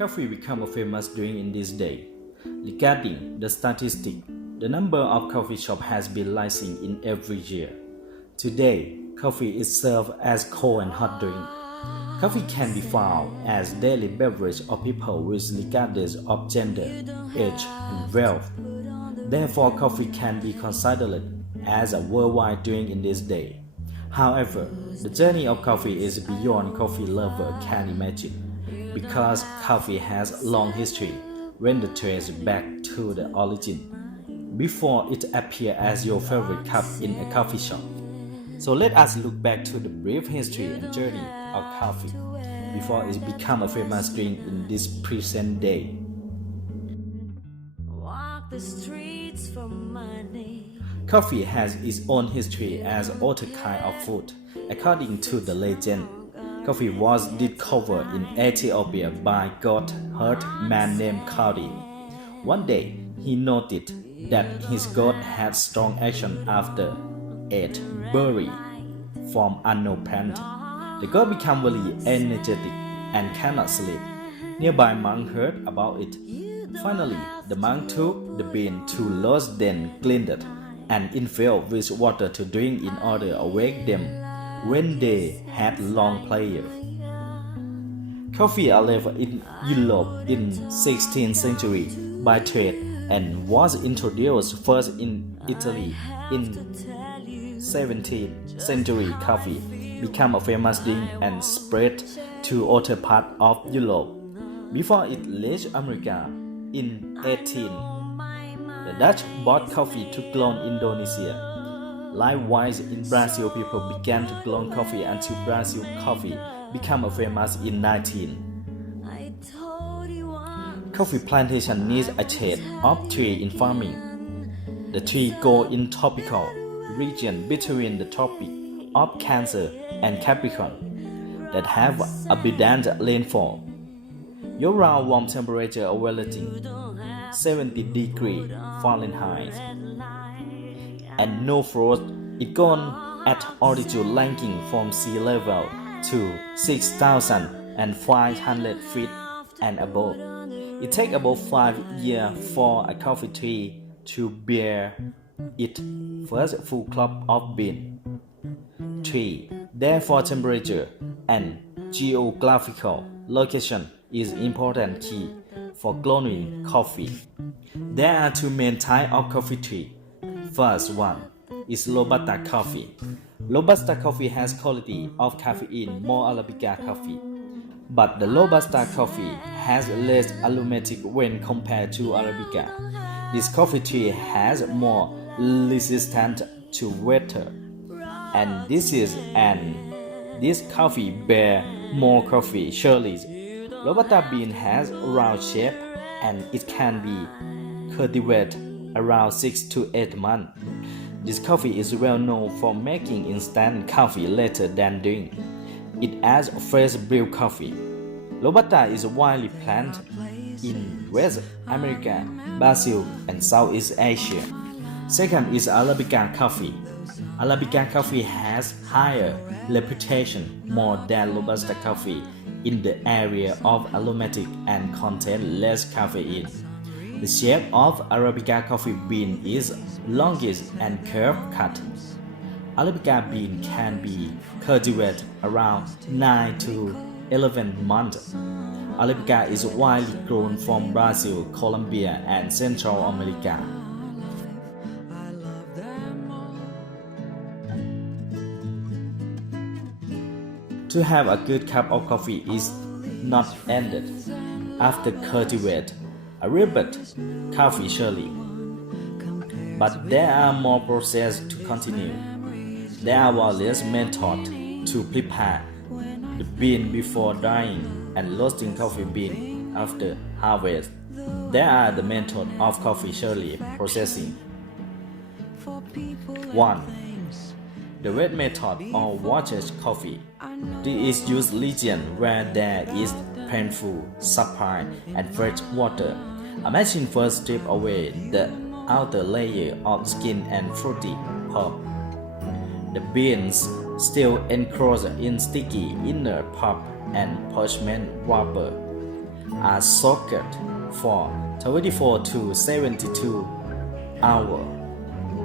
Coffee became a famous drink in this day. Regarding the statistic, the number of coffee shops has been rising in every year. Today, coffee is served as cold and hot drink. Coffee can be found as daily beverage of people regardless of gender, age, and wealth. Therefore, coffee can be considered as a worldwide drink in this day. However, the journey of coffee is beyond coffee lover can imagine, because coffee has long history when the trace back to the origin, before it appeared as your favorite cup in a coffee shop. So let us look back to the brief history and journey of coffee before it became a famous drink in this present day. Walk the streets for money. Coffee has its own history as other kind of food. According to the legend, coffee was discovered in Ethiopia by a goat-herd man named Khadi. One day, he noted that his goat had strong action after ate berry from unknown plant. The goat became very energetic and cannot sleep. Nearby monk heard about it. Finally, the monk took the bean to lodge, then cleaned it and infused with water to drink in order to awake them when they had long prayer. Coffee arrived in Europe in 16th century by trade and was introduced first in Italy in 17th century. Coffee became a famous drink and spread to other parts of Europe before it reached America in 18th. The Dutch brought coffee to grow in Indonesia. Likewise, in Brazil, people began to grow coffee until Brazil coffee became famous in 19. Coffee plantation needs a shade of tree in farming. The tree grow in tropical region between the Tropic of Cancer and Capricorn that have abundant rainfall. Year-round warm temperature averaging 70 degrees Fahrenheit and no frost. It gone at altitude ranging from sea level to 6,500 feet and above. It takes about 5 years for a coffee tree to bear its first full crop of bean. 3. Therefore, temperature and geographical location is important key for growing coffee. There are two main types of coffee tree. First one is Robusta coffee. Robusta coffee has quality of caffeine more Arabica coffee, but the Robusta coffee has less aromatic when compared to Arabica. This coffee tree has more resistant to water, and this coffee bear more coffee cherries. Robusta bean has round shape and it can be cultivated around 6 to 8 months. This coffee is well known for making instant coffee later than drink it as fresh brewed coffee. Robusta is widely planted in West America, Brazil, and Southeast Asia. Second is Arabica coffee. Arabica coffee has higher reputation more than Robusta coffee in the area of aromatic and contain less caffeine. The shape of Arabica coffee bean is longest and curved cut. Arabica bean can be cultivated around 9 to 11 months. Arabica is widely grown from Brazil, Colombia, and Central America. To have a good cup of coffee is not ended after cultivate a ribbed coffee surely, but there are more processes to continue. There are various methods to prepare the bean before drying and roasting coffee bean after harvest. There are the method of coffee surely processing. 1. The wet method or water coffee. This is used region where there is plentiful supply and fresh water. A machine first strips away the outer layer of skin and fruity pulp. The beans still enclosed in sticky inner pulp and parchment wrapper. are soaked for 24 to 72 hours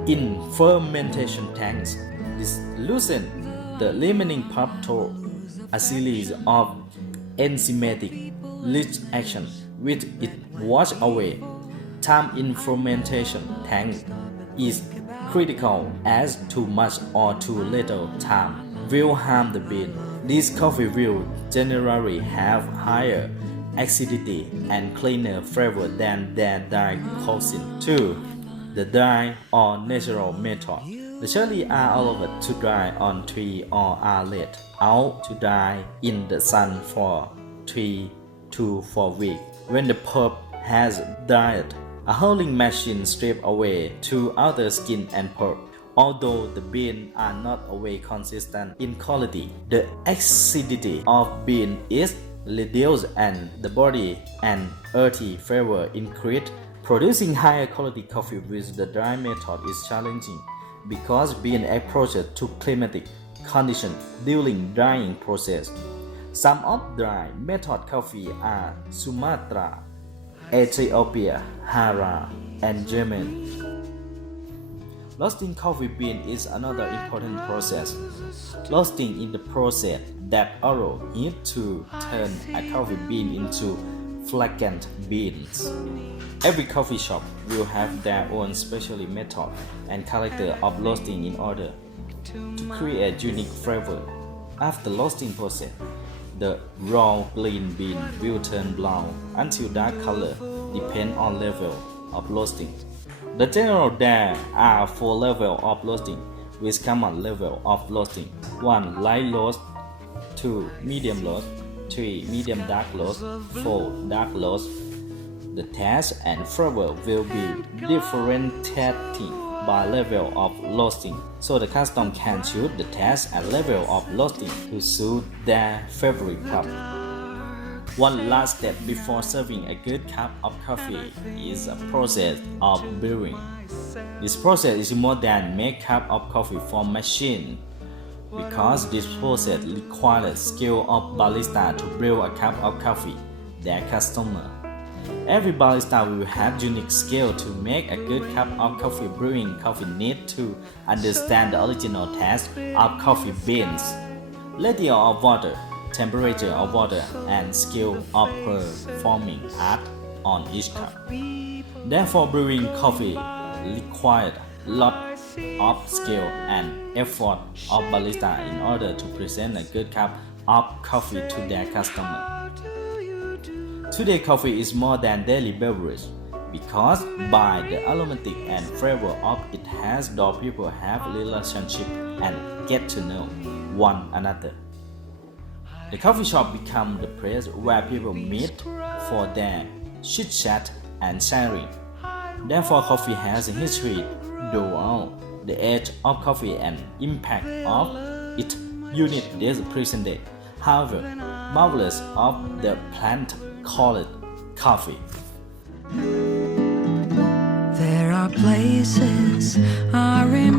in fermentation tanks. This loosens the remaining pulp through a series of enzymatic leach action which it washes away. Time in fermentation tank is critical as too much or too little time will harm the bean. This coffee will generally have higher acidity and cleaner flavor than their dry cousin. 2. The dry or natural method. The cherries are allowed to dry on tree or are let out to dry in the sun for 3 to 4 weeks. When the pulp has dried, a hulling machine strips away to outer skin and pulp. Although the beans are not always consistent in quality, the acidity of bean is reduced and the body and earthy flavor increase. Producing higher quality coffee with the dry method is challenging because bean exposed to climatic conditions during drying process. Some of dry method coffee are Sumatra, Ethiopia, Hara, and Yemen. Roasting coffee bean is another important process. Roasting is the process that allows heat to turn a coffee bean into fragrant beans. Every coffee shop will have their own special method and character of roasting in order to create unique flavor. After roasting process, the raw green bean will turn brown until dark color, depend on level of roasting. The general there are 4 levels of roasting with common level of roasting. 1. Light roast. 2. Medium roast. 3. Medium dark roast. 4. Dark roast. The taste and flavor will be differentiating by level of roasting, so the customer can choose the taste and level of roasting to suit their favorite cup. One last step before serving a good cup of coffee is a process of brewing. This process is more than make cup of coffee from machine, because this process requires skill of barista to brew a cup of coffee their customer. Every barista will have unique skill to make a good cup of coffee. Brewing coffee need to understand the original taste of coffee beans, ratio of water, temperature of water, and skill of performing art on each cup. Therefore, brewing coffee required lot of skill and effort of barista in order to present a good cup of coffee to their customer. Today, coffee is more than daily beverage because by the aromatic and flavor of it has though people have relationship and get to know one another. The coffee shop become the place where people meet for their chit chat and sharing. Therefore, coffee has a history throughout the age of coffee and impact of its unique this present day. However, marvelous of the plant called coffee. There are places I remember.